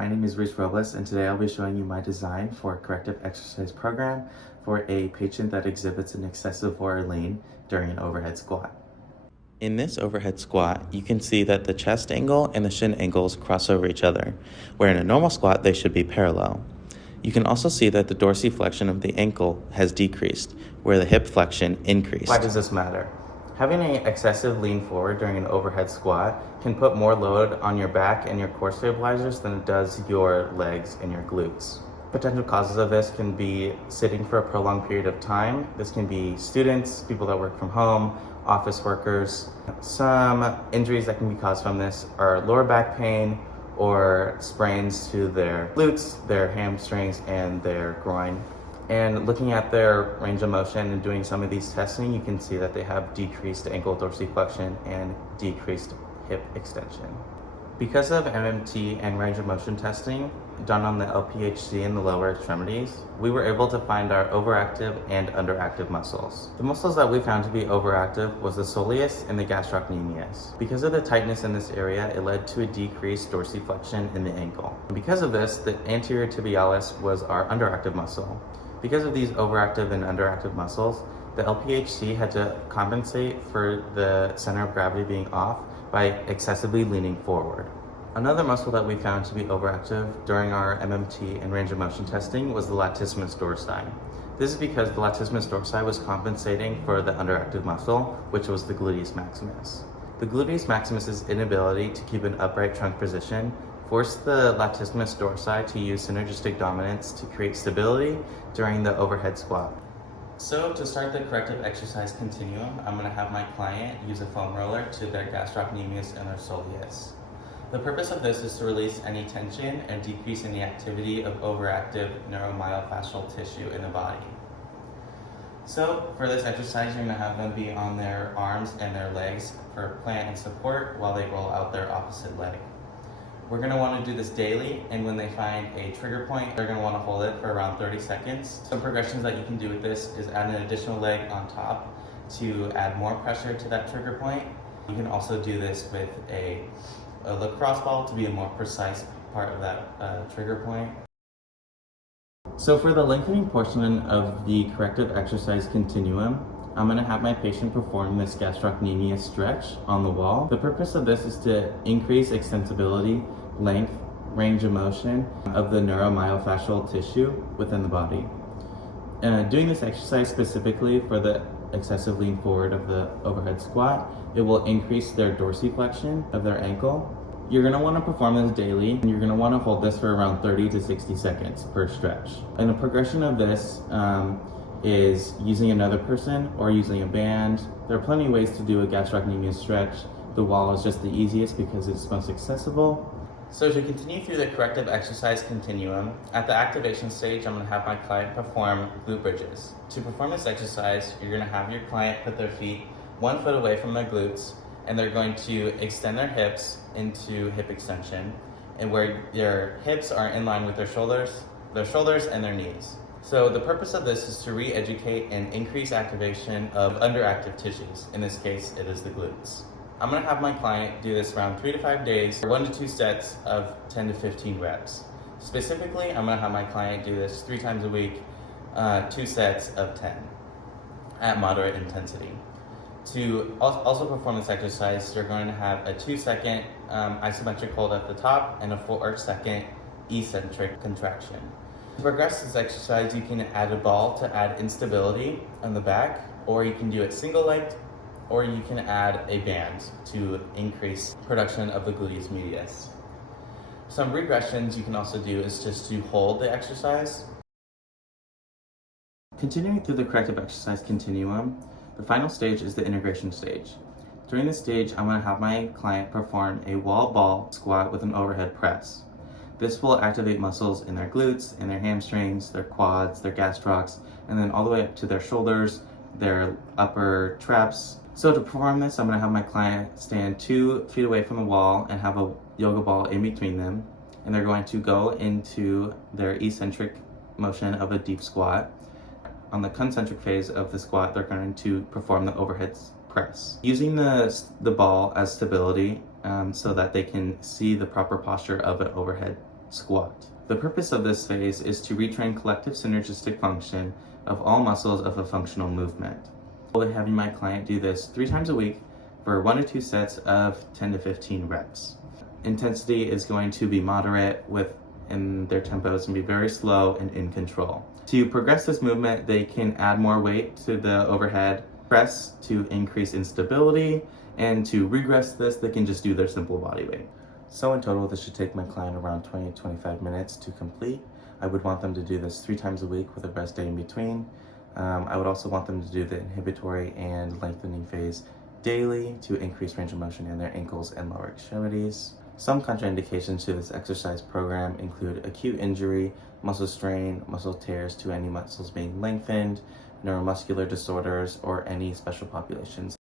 My name is Reece Robles, and today I'll be showing you my design for a corrective exercise program for a patient that exhibits an excessive lower lean during an overhead squat. In this overhead squat, you can see that the chest angle and the shin angles cross over each other, where in a normal squat they should be parallel. You can also see that the dorsiflexion of the ankle has decreased, where the hip flexion increased. Why does this matter? Having an excessive lean forward during an overhead squat can put more load on your back and your core stabilizers than it does your legs and your glutes. Potential causes of this can be sitting for a prolonged period of time. This can be students, people that work from home, office workers. Some injuries that can be caused from this are lower back pain or sprains to their glutes, their hamstrings, and their groin. And looking at their range of motion and doing some of these testing, you can see that they have decreased ankle dorsiflexion and decreased hip extension. Because of MMT and range of motion testing done on the LPHC in the lower extremities, we were able to find our overactive and underactive muscles. The muscles that we found to be overactive was the soleus and the gastrocnemius. Because of the tightness in this area, it led to a decreased dorsiflexion in the ankle. And because of this, the anterior tibialis was our underactive muscle. Because of these overactive and underactive muscles, the LPHC had to compensate for the center of gravity being off by excessively leaning forward. Another muscle that we found to be overactive during our MMT and range of motion testing was the latissimus dorsi. This is because the latissimus dorsi was compensating for the underactive muscle, which was the gluteus maximus. The gluteus maximus's inability to keep an upright trunk position forced the latissimus dorsi to use synergistic dominance to create stability during the overhead squat. So to start the corrective exercise continuum, I'm going to have my client use a foam roller to their gastrocnemius and their soleus. The purpose of this is to release any tension and decrease any activity of overactive neuromyofascial tissue in the body. So for this exercise, you're going to have them be on their arms and their legs for plant and support while they roll out their opposite leg. We're going to want to do this daily, and when they find a trigger point, they're going to want to hold it for around 30 seconds. Some progressions that you can do with this is add an additional leg on top to add more pressure to that trigger point. You can also do this with a lacrosse ball to be a more precise part of that trigger point. So for the lengthening portion of the corrective exercise continuum, I'm going to have my patient perform this gastrocnemius stretch on the wall. The purpose of this is to increase extensibility, length, range of motion of the neuromyofascial tissue within the body. Doing this exercise specifically for the excessive lean forward of the overhead squat, it will increase their dorsiflexion of their ankle. You're going to want to perform this daily, and you're going to want to hold this for around 30 to 60 seconds per stretch. And the progression of this is using another person or using a band. There are plenty of ways to do a gastrocnemius stretch. The wall is just the easiest because it's most accessible. So to continue through the corrective exercise continuum, at the activation stage, I'm going to have my client perform glute bridges. To perform this exercise, you're going to have your client put their feet 1 foot away from their glutes, and they're going to extend their hips into hip extension, and where their hips are in line with their shoulders and their knees. So the purpose of this is to re-educate and increase activation of underactive tissues. In this case, it is the glutes. I'm going to have my client do this around 3 to 5 days, 1 to 2 sets of 10 to 15 reps. Specifically, I'm going to have my client do this 3 times a week, 2 sets of 10 at moderate intensity. To also perform this exercise, you're going to have a 2-second isometric hold at the top and a 4-second eccentric contraction. To progress this exercise, you can add a ball to add instability on the back, or you can do it single-legged, or you can add a band to increase production of the gluteus medius. Some regressions you can also do is just to hold the exercise. Continuing through the corrective exercise continuum, the final stage is the integration stage. During this stage, I'm going to have my client perform a wall ball squat with an overhead press. This will activate muscles in their glutes, in their hamstrings, their quads, their gastrocs, and then all the way up to their shoulders, their upper traps. So to perform this, I'm going to have my client stand 2 feet away from the wall and have a yoga ball in between them. And they're going to go into their eccentric motion of a deep squat. On the concentric phase of the squat, they're going to perform the overhead press. Using the ball as stability so that they can see the proper posture of an overhead squat. The purpose of this phase is to retrain collective synergistic function of all muscles of a functional movement. I'll be having my client do this 3 times a week for 1 or 2 sets of 10 to 15 reps. Intensity is going to be moderate in their tempos and be very slow and in control. To progress this movement, they can add more weight to the overhead press to increase instability, and to regress this, they can just do their simple body weight. So in total, this should take my client around 20 to 25 minutes to complete. I would want them to do this 3 times a week with a rest day in between. I would also want them to do the inhibitory and lengthening phase daily to increase range of motion in their ankles and lower extremities. Some contraindications to this exercise program include acute injury, muscle strain, muscle tears to any muscles being lengthened, neuromuscular disorders, or any special populations.